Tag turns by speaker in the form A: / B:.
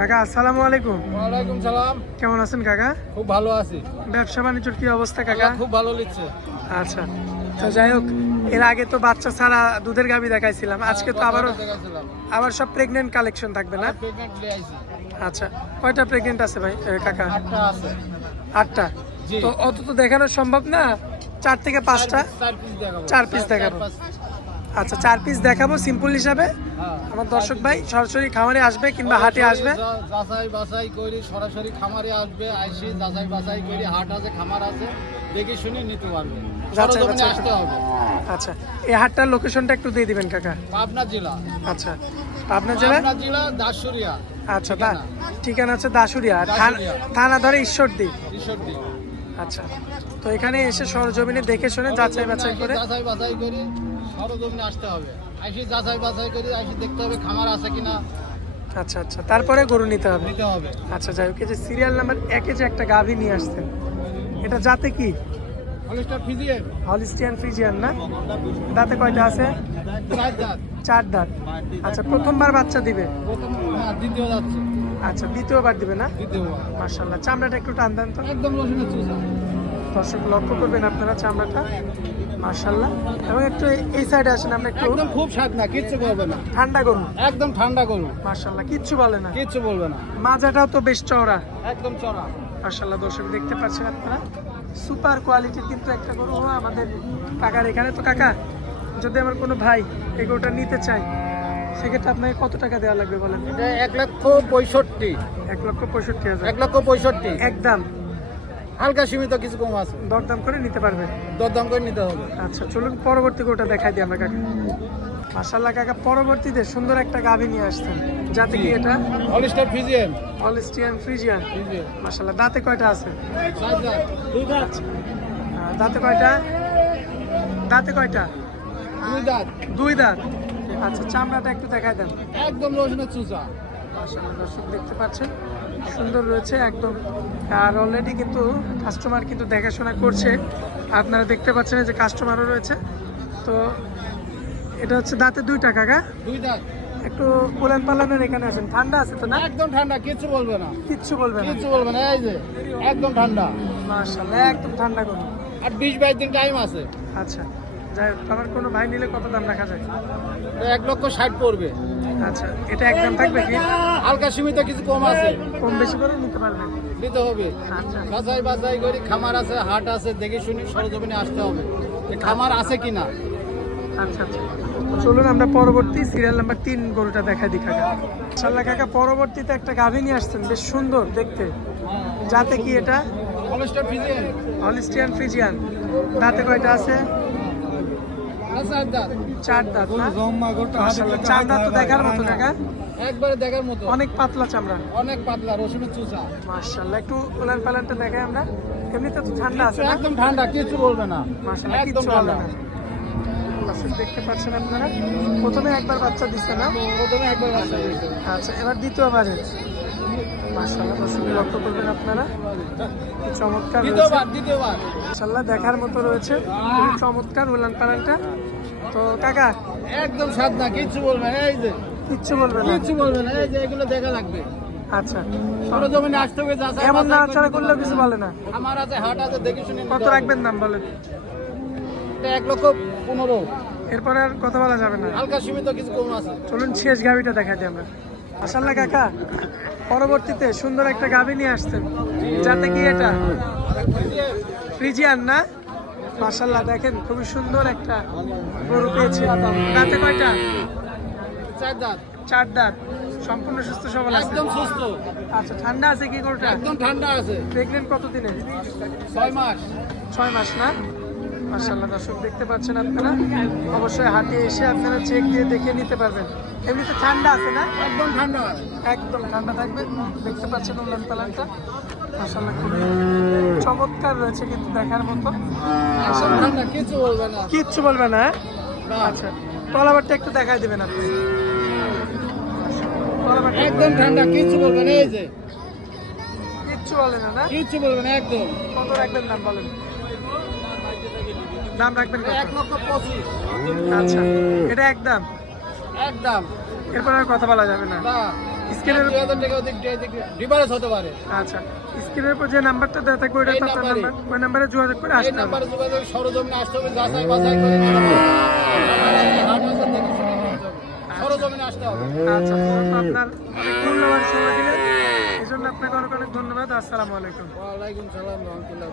A: কাকা আসসালামু আলাইকুম।
B: ওয়ালাইকুম সালাম।
A: কেমন আছেন কাকা?
B: খুব ভালো আছি।
A: ব্যবসা বাণিজ্যর কি অবস্থা কাকা?
B: খুব ভালো লিখছে
A: আচ্ছা তো যাই হোক এর আগে তো বাচ্চা ছাড়া দুধের গাবি দেখাইছিলাম আজকে তো আবারও আবার সব প্রেগনেন্ট কালেকশন থাকবে না? আচ্ছা কয়টা প্রেগনেন্ট আছে ভাই কাকা?
B: আটটা।
A: তো অত তো দেখানো সম্ভব না চার থেকে পাঁচটা?
B: চার পিস দেখাবো।
A: আচ্ছা চার পিস দেখাবো সিম্পল হিসাবে।
B: হ্যাঁ।
A: আমার দর্শক ভাই সরাসরি খামারে আসবে কিংবা হাটে আসবে।
B: যাচাই বাছাই করি সরাসরি খামারে আসবে আইসি যাচাই বাছাই করি হাট আছে খামার আছে দেখে শুনে নিতে পারবে।
A: বাছাই
B: আসতে হবে।
A: আচ্ছা এই হাটটার লোকেশনটা একটু দিয়ে দিবেন কাকা।
B: পাবনা জেলা।
A: আচ্ছা আপনার জেলায়
B: পাবনা জেলা দাসুরিয়া
A: আচ্ছা ঠিকানা? থানা-
B: দাসুরিয়া।
A: থানা ধরে ঈশ্বরদী।
B: ঈশ্বরদী।
A: আচ্ছা। তো এখানে এসে সরজমিনে দেখে শুনে যাচাই বাছাই করে?
B: যাচাই বাছাই করে সরজমিনে আসতে হবে। আইসি যাচাই বাছাই করে আইসি দেখতে হবে খামার আছে কিনা।
A: আচ্ছা আচ্ছা। তারপরে গরু নিতে হবে?
B: নিতে হবে।
A: আচ্ছা যাই হোক যে সিরিয়াল নাম্বার একে যে একটা গাভী নিয়ে আসতেন এটা যাতে কি?
B: হলিস্টার ফিজিয়ান।
A: হলিস্টিয়ান ফ্রিজিয়ান না? দাঁতে কয়টা আছে?
B: চার দাঁত।
A: চার দাঁত। আচ্ছা প্রথমবার বাচ্চা দিবে?
B: হ্যাঁ, দ্বিতীয় যাচ্ছে।
A: আচ্য় দ্বিতীয়বার দিবে না? মার্শাল্লাহ চামড়াটা একটু টান দেন তো।
B: একদম
A: দর্শক লক্ষ্য করবেন আপনারা চামড়াটা। মার্শাল্লাহ এবং একটু এই সাইডে আসেন আমরা একটু
B: একদম খুব স্বাদ না কিচ্ছু বলবে না।
A: ঠান্ডা করুন।
B: একদম ঠান্ডা করুন।
A: মার্শাল্লাহ কিচ্ছু বলে না।
B: কিচ্ছু বলবে না।
A: মাজাটাও তো বেশ চওড়া।
B: একদম চড়া
A: মার্শাল্লাহ দর্শক দেখতে পাচ্ছেন আপনারা। সুপার কোয়ালিটির কিন্তু একটা গরু আমাদের কাকার এখানে। তো কাকা যদি আমার কোনো ভাই এই গরুটা নিতে চাই সেক্ষেত্রে আপনাকে কত টাকা দেওয়া লাগবে বলেন?
B: এটা এক লক্ষ পঁয়ষট্টি।
A: এক লক্ষ পঁয়ষট্টি হাজার।
B: এক লক্ষ পঁয়ষট্টি।
A: একদম
B: হালকা সীমিত কিছু কম আছে।
A: দরদাম করে নিতে পারবে?
B: দরদাম করে নিতে হবে।
A: আচ্ছা চলুন পরবর্তী গরুটা দেখাই দিই আমরা কাকা। মার্শাল্লাহ কাকা পরবর্তীতে সুন্দর একটা গাভী নিয়ে আসতেন যাতে কি এটা?
B: Holstein Friesian
A: Holstein Friesian
B: Friesian
A: দাঁতে কয়টা আছে? আহ, দাঁতে কয়টা? দাঁতে কয়টা?
B: দুই দাঁত।
A: দুই দাঁত। আচ্ছা চামড়াটা একটু দেখাই দেন।
B: একদম রসুনের
A: মাশাআল্লাহ, দর্শক দেখতে পাচ্ছেন সুন্দর রয়েছে একদম। আর অলরেডি কিন্তু কাস্টমার কিন্তু দেখাশোনা করছে। আপনারা দেখতে পাচ্ছেন যে কাস্টমারও রয়েছে। তো এটা হচ্ছে দাঁতে দুই টাকা গা?
B: দুই দাঁত।
A: একটু পোলান পালানের এখানে আছেন। ঠান্ডা আছে তো না?
B: একদম ঠান্ডা কিচ্ছু বলবে না।
A: কিচ্ছু বলবে না।
B: কিচ্ছু বলবে না এই যে একদম ঠান্ডা।
A: মাশাআল্লাহ একদম ঠান্ডা করুন
B: আর বিশ বাইশ দিন টাইম আছে।
A: আচ্ছা। যাই হোক, আমার কোনো ভাই নিলে কত দাম রাখা যায়?
B: এক লক্ষ ষাট পড়বে।
A: আচ্ছা এটা একদম থাকবে কি?
B: হালকা সীমিত কিছু কম আছে।
A: কম বেশি করে নিতে পারবেন
B: নিতে হবে।
A: আচ্ছা।
B: বাছাই বাছাই করি খামার আছে হাট আছে দেখে শুনি সরজমিনে আসতে হবে। খামার আছে কিনা
A: আচ্ছা আচ্ছা। চলুন আমরা পরবর্তী সিরিয়াল নাম্বার তিন গরুটা দেখা দিই কাকা। ইনশাল্লাহ কাকা পরবর্তীতে একটা গাভী নিয়ে আসছেন বেশ সুন্দর দেখতে। যাতে কি এটা? হলিস্টিয়ান ফ্রিজিয়ান দাঁতে কয়টা আছে?
B: দাঁত
A: চার দাঁত তো দেখার মতো কাকা
B: একবারে দেখার মতো।
A: অনেক পাতলা চামড়া।
B: অনেক পাতলা রসুনের
A: মার্শাল্লাহ একটু উলান পালানটা দেখাই আমরা। এমনিতে তো ঠান্ডা আছে
B: একদম ঠান্ডা কিছু বলবে না।
A: না। দেখতে পাচ্ছেন আপনারা? প্রথমে একবার বাচ্চা দিচ্ছে না?
B: প্রথমে একবার বাচ্চা দিয়েছে।
A: আচ্ছা এবার দ্বিতীয়বারে দর্শক লক্ষ্য করবেন আপনারা। চমৎকার দেখার মতো রয়েছে। চমৎকার উলান পালানটা। তো কাকা
B: একদম কিচ্ছু বলবে না এই যে।
A: কিচ্ছু বলবে
B: কিচ্ছু বলবে এই যে এগুলো দেখা লাগবে।
A: আচ্ছা।
B: সরজমিনে আসতে হবে যাচাই
A: এমন না করলেও কিছু বলে না।
B: আমার আছে হাট আছে দেখে শুনে
A: কত রাখবেন দাম বলেন?
B: এক লক্ষ পনেরো।
A: এরপরে আর কথা বলা যাবে না।
B: হালকা সীমিত কিছু কম আছে।
A: চলুন শেষ গাভিটা দেখা দিই আমরা। মাশাআল্লাহ কাকা পরবর্তীতে সুন্দর একটা গাভী নিয়ে আসতেন যাতে কি এটা? ফ্রিজিয়ান না? মাশাআল্লাহ দেখেন খুবই সুন্দর একটা গরু পেয়েছে। দাঁতে কয়টা?
B: চার দাঁত।
A: চার দাঁত। সম্পূর্ণ সুস্থ সবল আছে?
B: একদম সুস্থ।
A: আচ্ছা ঠান্ডা আছে কি গরুটা?
B: একদম ঠান্ডা আছে।
A: প্রেগনেন্ট কত দিনে
B: ছয় মাস।
A: ছয় মাস না? মাশাআল্লাহ দর্শক দেখতে পাচ্ছেন আপনারা? অবশ্যই হাটে এসে আপনারা চেক দিয়ে দেখে নিতে পারবেন। এমনিতে ঠান্ডা আছে না?
B: একদম ঠান্ডা।
A: একদম ঠান্ডা থাকবে। দেখতে পাচ্ছেন উলান পালানটা। মাশাআল্লাহ খুবই চমৎকার রয়েছে কিন্তু দেখার মতো।
B: কিছু বলবে না।
A: কিচ্ছু বলবে না? আচ্ছা তলাবারটা একটু দেখাই দিবেন আপনি।
B: একদম ঠান্ডা কিছু বলবে না এই যে।
A: কিচ্ছু বলে না না?
B: কিচ্ছু বলবে না একদম।
A: কত রাখবেন দাম বলেন? দাম রাখবেন?
B: এক লক্ষ পঁচিশ।
A: আচ্ছা এটা একদম
B: একদম।
A: এরপর আর কথা বলা যাবে না। স্ক্রিনের
B: ডিফারেন্স হতে পারে।
A: আচ্ছা স্ক্রিনের উপর যে নাম্বারটা দেওয়া থাকবে ওটা আপনার
B: নাম্বারে।
A: নাম্বার ওই নাম্বারে যোগাযোগ করে আসতে হবে।
B: নাম্বারে যোগাযোগ সরজমিনে আসতে হবে যাচাই বাছাই করে। সরজমিনে আসতে
A: আচ্ছা আপনার অনেক মূল্যবান সময় দিলেন। এই জন্য আপনাকে অনেক অনেক ধন্যবাদ। আসসালামু আলাইকুম।
B: ওয়ালাইকুম সালাম রহমতুল্লাহ।